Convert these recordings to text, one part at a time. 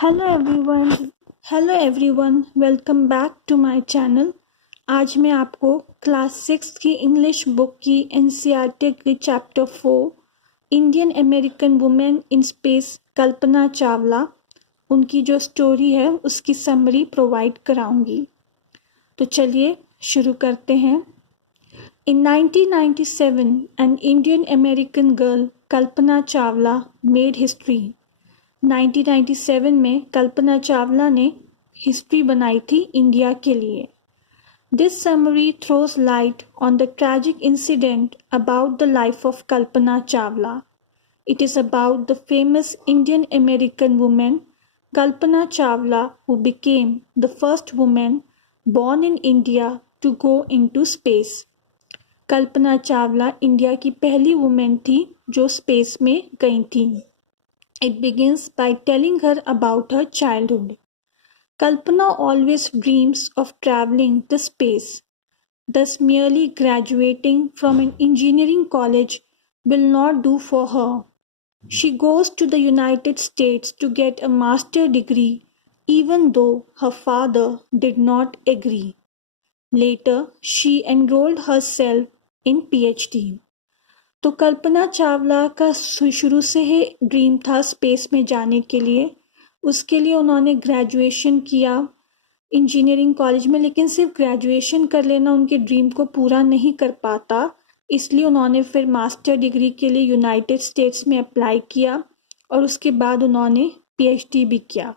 Hello everyone welcome back to my channel. आज मैं आपको क्लास 6 की इंग्लिश बुक की एनसीईआरटी की chapter 4 Indian American women in space Kalpana Chawla उनकी जो स्टोरी है उसकी समरी प्रोवाइड कराऊंगी। तो चलिए शुरू करते हैं। In 1997, an Indian American girl, Kalpana Chawla, made history. 1997 में कल्पना चावला ने हिस्ट्री बनाई थी इंडिया के लिए। This summary throws light on the tragic incident about the life of Kalpana Chawla. It is about the famous Indian American woman Kalpana Chawla who became the first woman born in India to go into space. Kalpana Chawla India की पहली women थी जो space में गई थी। It begins by telling her about her childhood. Kalpana always dreams of traveling the space. Thus, merely graduating from an engineering college will not do for her. She goes to the United States to get a master's degree, even though her father did not agree. Later, she enrolled herself in PhD. तो कल्पना चावला का शुरू से ही dream था space में जाने के लिए। उसके लिए उन्होंने ग्रेजुएशन किया इंजीनियरिंग कॉलेज में, लेकिन सिर्फ ग्रेजुएशन कर लेना उनके ड्रीम को पूरा नहीं कर पाता। इसलिए उन्होंने फिर मास्टर डिग्री के लिए यूनाइटेड स्टेट्स में अप्लाई किया और उसके बाद उन्होंने पीएचडी भी किया।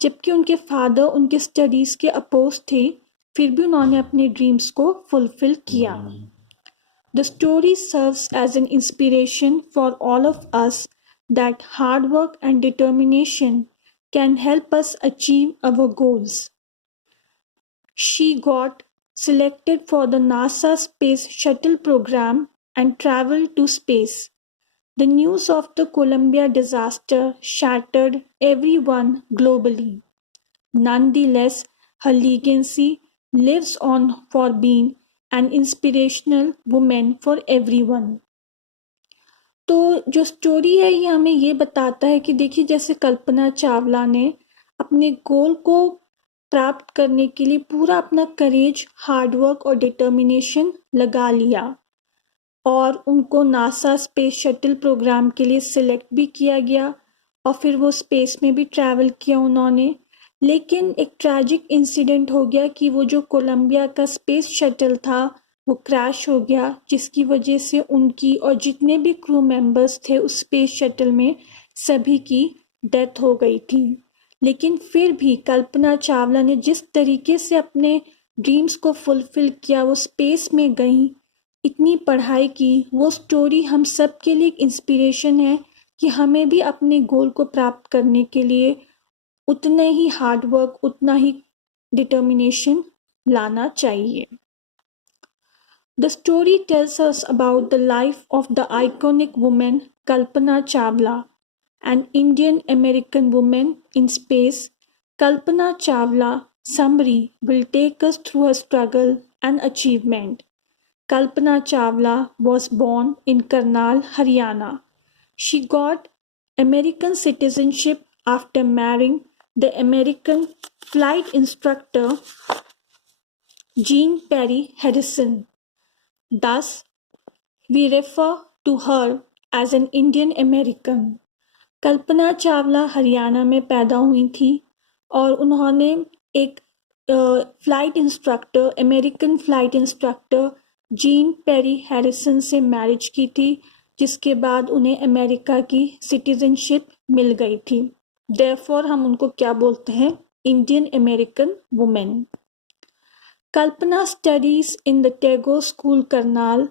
जबकि उनके फादर उनके स्टडीज़ के अपोज थे, फिर भी उन्होंने अपने ड्रीम्स को फुलफिल किया। The story serves as an inspiration for all of us that hard work and determination can help us achieve our goals. She got selected for the NASA Space Shuttle program and traveled to space. The news of the Columbia disaster shattered everyone globally. Nonetheless, her legacy lives on for being an inspirational woman for everyone. तो जो story है ये हमें ये बताता है कि देखिए जैसे कल्पना चावला ने अपने गोल को प्राप्त करने के लिए पूरा अपना करेज, हार्डवर्क और डिटर्मिनेशन लगा लिया और उनको नासा स्पेस शटल प्रोग्राम के लिए सिलेक्ट भी किया गया और फिर वो स्पेस में भी ट्रैवल किया उन्होंने। लेकिन एक ट्रैजिक इंसिडेंट हो गया कि वो जो कोलंबिया का स्पेस शटल था वो क्रैश हो गया, जिसकी वजह से उनकी और जितने भी क्रू मेंबर्स थे उस स्पेस शटल में सभी की डेथ हो गई थी। लेकिन फिर भी कल्पना चावला ने जिस तरीके से अपने ड्रीम्स को फुलफिल किया, वो स्पेस में गई, इतनी पढ़ाई की, वो स्टोरी हम सब के लिए एक इंस्पिरेशन है कि हमें भी अपने गोल को प्राप्त करने के लिए उतने ही हार्डवर्क, उतना ही डिटर्मिनेशन लाना चाहिए। The story tells us about the life of the iconic woman Kalpana Chawla, an Indian American woman in space. Kalpana Chawla summary will take us through her struggle and achievement. Kalpana Chawla was born in Karnal, Haryana. She got American citizenship after marrying the American flight instructor Jean Perry Harrison. Thus, we refer to her as an Indian American. Kalpana Chawla Haryana में पैदा हुई थी और उन्होंने एक flight instructor, American flight instructor Jean Perry Harrison से marriage की थी, जिसके बाद उन्हें अमेरिका की सिटीजनशिप मिल गई थी। Therefore, हम उनको क्या बोलते हैं? Indian American women. Kalpana studies in the Tagore School, Karnal.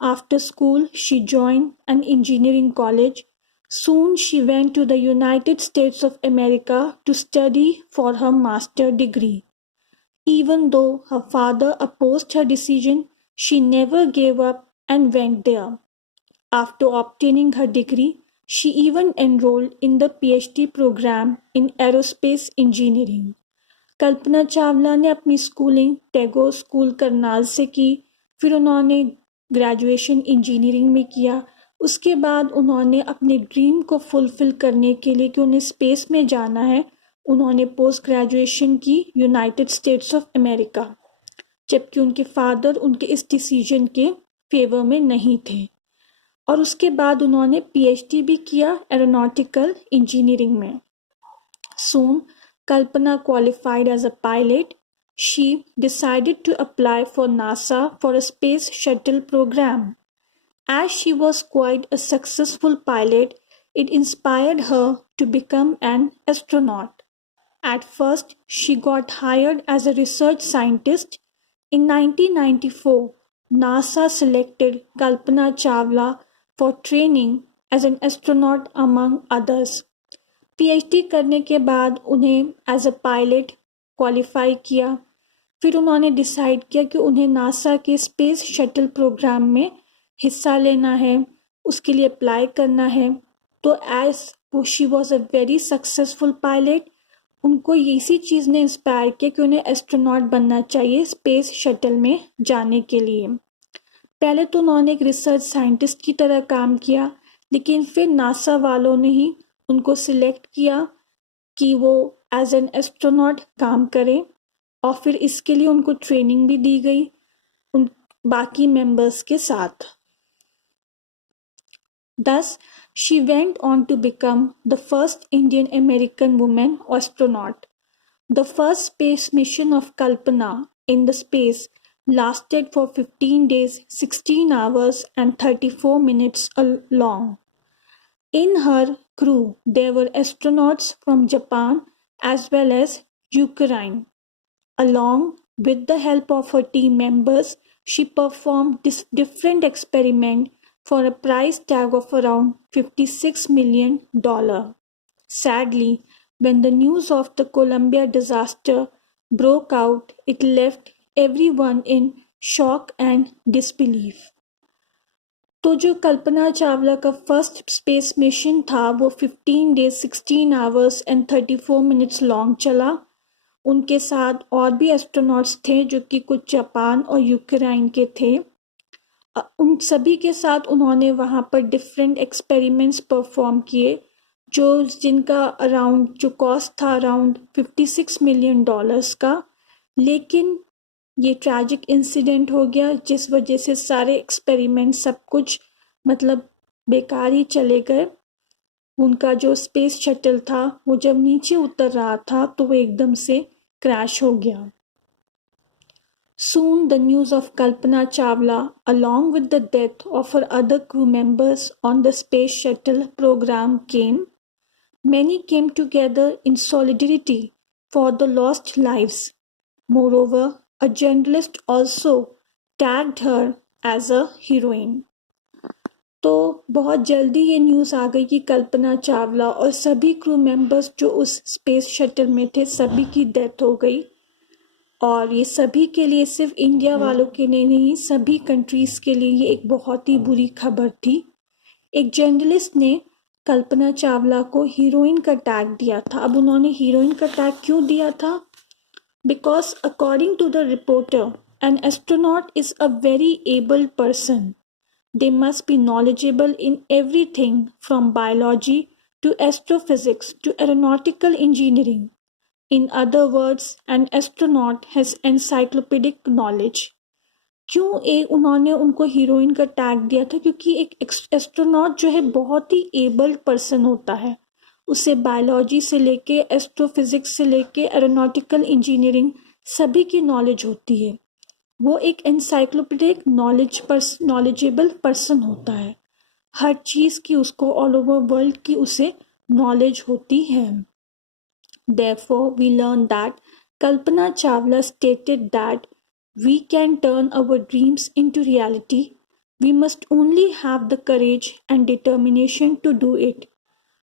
After school, she joined an engineering college. Soon, she went to the United States of America to study for her master's degree. Even though her father opposed her decision, she never gave up and went there. After obtaining her degree, she even enrolled in the PhD program in aerospace engineering. Kalpana Chawla ने अपनी schooling Tagore school Karnal से की, फिर उन्होंने graduation engineering में किया। उसके बाद उन्होंने अपने ड्रीम को फुलफिल करने के लिए कि उन्हें स्पेस में जाना है, उन्होंने पोस्ट ग्रेजुएशन की यूनाइटेड स्टेट्स ऑफ अमेरिका, जबकि उनके फादर उनके इस डिसीजन के फेवर में नहीं थे। और उसके बाद उन्होंने पीएचडी भी किया एरोनॉटिकल इंजीनियरिंग में। Soon, Kalpana qualified as a pilot. She decided to apply for NASA for a space shuttle program. As she was quite a successful pilot, it inspired her to become an astronaut. At first, she got hired as a research scientist. In 1994, NASA selected Kalpana Chawla for training as an astronaut among others. PhD करने के बाद उन्हें as a pilot qualify किया। फिर उन्होंने decide किया कि उन्हें नासा के स्पेस शटल प्रोग्राम में हिस्सा लेना है, उसके लिए अप्लाई करना है। तो as she was a very successful pilot, उनको इसी चीज़ ने इंस्पायर किया कि उन्हें एस्ट्रोनॉट बनना चाहिए स्पेस शटल में जाने के लिए। पहले तो उन्होंने एक रिसर्च साइंटिस्ट की तरह काम किया, लेकिन फिर नासा वालों ने ही उनको सिलेक्ट किया कि वो एज एन एस्ट्रोनॉट काम करें, और फिर इसके लिए उनको ट्रेनिंग भी दी गई उन बाकी मेंबर्स के साथ। Thus, she went on to become the first Indian American woman astronaut. The first space mission of Kalpana in the space lasted for 15 days, 16 hours and 34 minutes long. In her crew, there were astronauts from Japan as well as Ukraine. Along with the help of her team members, she performed different experiments for a price tag of around $56 million. Sadly, when the news of the Columbia disaster broke out, it left everyone in shock and disbelief. तो जो कल्पना चावला का first space mission था वो 15 days 16 hours and 34 minutes long चला। उनके साथ और भी एस्ट्रोनॉट्स थे जो कि कुछ जापान और यूक्रेन के थे। उन सभी के साथ उन्होंने वहाँ पर डिफरेंट एक्सपेरिमेंट्स परफॉर्म किए, जिनका अराउंड जो कॉस्ट था अराउंड $56 मिलियन का। लेकिन ये ट्रैजिक इंसिडेंट हो गया जिस वजह से सारे एक्सपेरिमेंट सब कुछ मतलब बेकार ही चले गए। उनका जो स्पेस शटल था वो जब नीचे उतर रहा था तो वो एकदम से क्रैश हो गया। Soon the news of Kalpana Chawla along with the death of her other crew members on the space shuttle program came. Many came together in solidarity for the lost lives. Moreover, a journalist also tagged her as a heroine. तो बहुत जल्दी ये news आ गई कि कल्पना चावला और सभी crew members जो उस स्पेस शटल में थे सभी की डेथ हो गई। और ये सभी के लिए, सिर्फ इंडिया वालों के लिए नहीं, सभी कंट्रीज़ के लिए ये एक बहुत ही बुरी खबर थी। एक जर्नलिस्ट ने कल्पना चावला को हीरोइन का टैग दिया था। अब उन्होंने हीरोइन का टैग क्यों दिया था? Because according to the reporter, an astronaut is a very able person. They must be knowledgeable in everything from biology to astrophysics to aeronautical engineering. In other words, an astronaut has encyclopedic knowledge. क्यों उन्होंने उनको heroine का tag दिया था? क्योंकि एक astronaut जो है बहुत ही एबल्ड पर्सन होता है, उसे बायोलॉजी से लेके एस्ट्रोफिजिक्स से लेके एरोनॉटिकल इंजीनियरिंग सभी की नॉलेज होती है। वो एक एनसाइक्लोपीडिक नॉलेजेबल पर्सन होता है, हर चीज़ की उसको ऑल ओवर वर्ल्ड की उसे नॉलेज होती है। Therefore, we learn that Kalpana Chawla stated that we can turn our dreams into reality. We must only have the courage and determination to do it.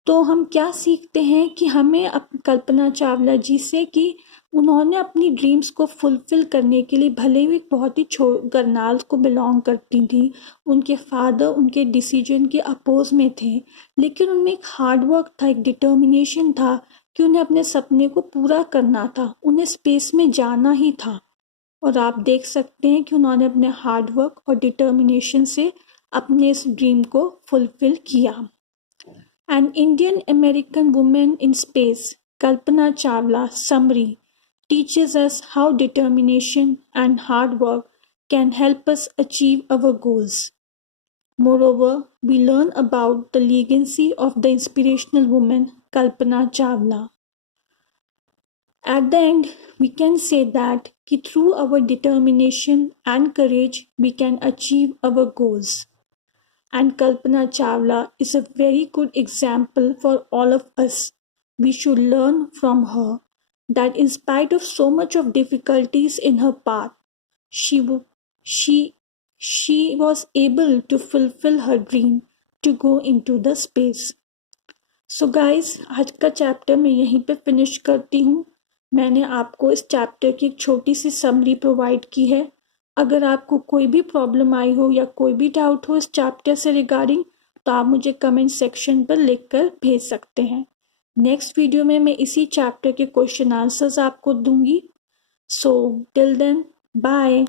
तो हम क्या सीखते हैं कि हमें कल्पना चावला जी से कि उन्होंने अपनी ड्रीम्स को फुलफिल करने के लिए, भले ही बहुत ही करनाल को बिलोंग करती थी, उनके फादर उनके डिसीजन के अपोज में थे, लेकिन उनमें एक हार्ड वर्क था, एक डिटर्मिनेशन था कि उन्हें अपने सपने को पूरा करना था, उन्हें स्पेस में जाना ही था। और आप देख सकते हैं कि उन्होंने अपने हार्ड वर्क और डिटर्मिनेशन से अपने इस ड्रीम को फुलफिल किया। An Indian American woman in space Kalpana Chawla summary teaches us how determination and hard work can help us achieve our goals. Moreover, we learn about the legacy of the inspirational woman Kalpana Chawla. At the end, we can say that through our determination and courage, we can achieve our goals. And Kalpana Chawla is a very good example for all of us. We should learn from her that in spite of so much of difficulties in her path, she was able to fulfill her dream to go into the space. So guys, आज का chapter मैं यहीं पे finish करती हूँ. मैंने आपको इस चैप्टर की एक छोटी सी समरी प्रोवाइड की है. अगर आपको कोई भी प्रॉब्लम आई हो या कोई भी डाउट हो इस चैप्टर से रिगार्डिंग, तो आप मुझे कमेंट सेक्शन पर लिखकर भेज सकते हैं. नेक्स्ट वीडियो में मैं इसी चैप्टर के क्वेश्चन आंसर्स आपको दूंगी. So till then, bye.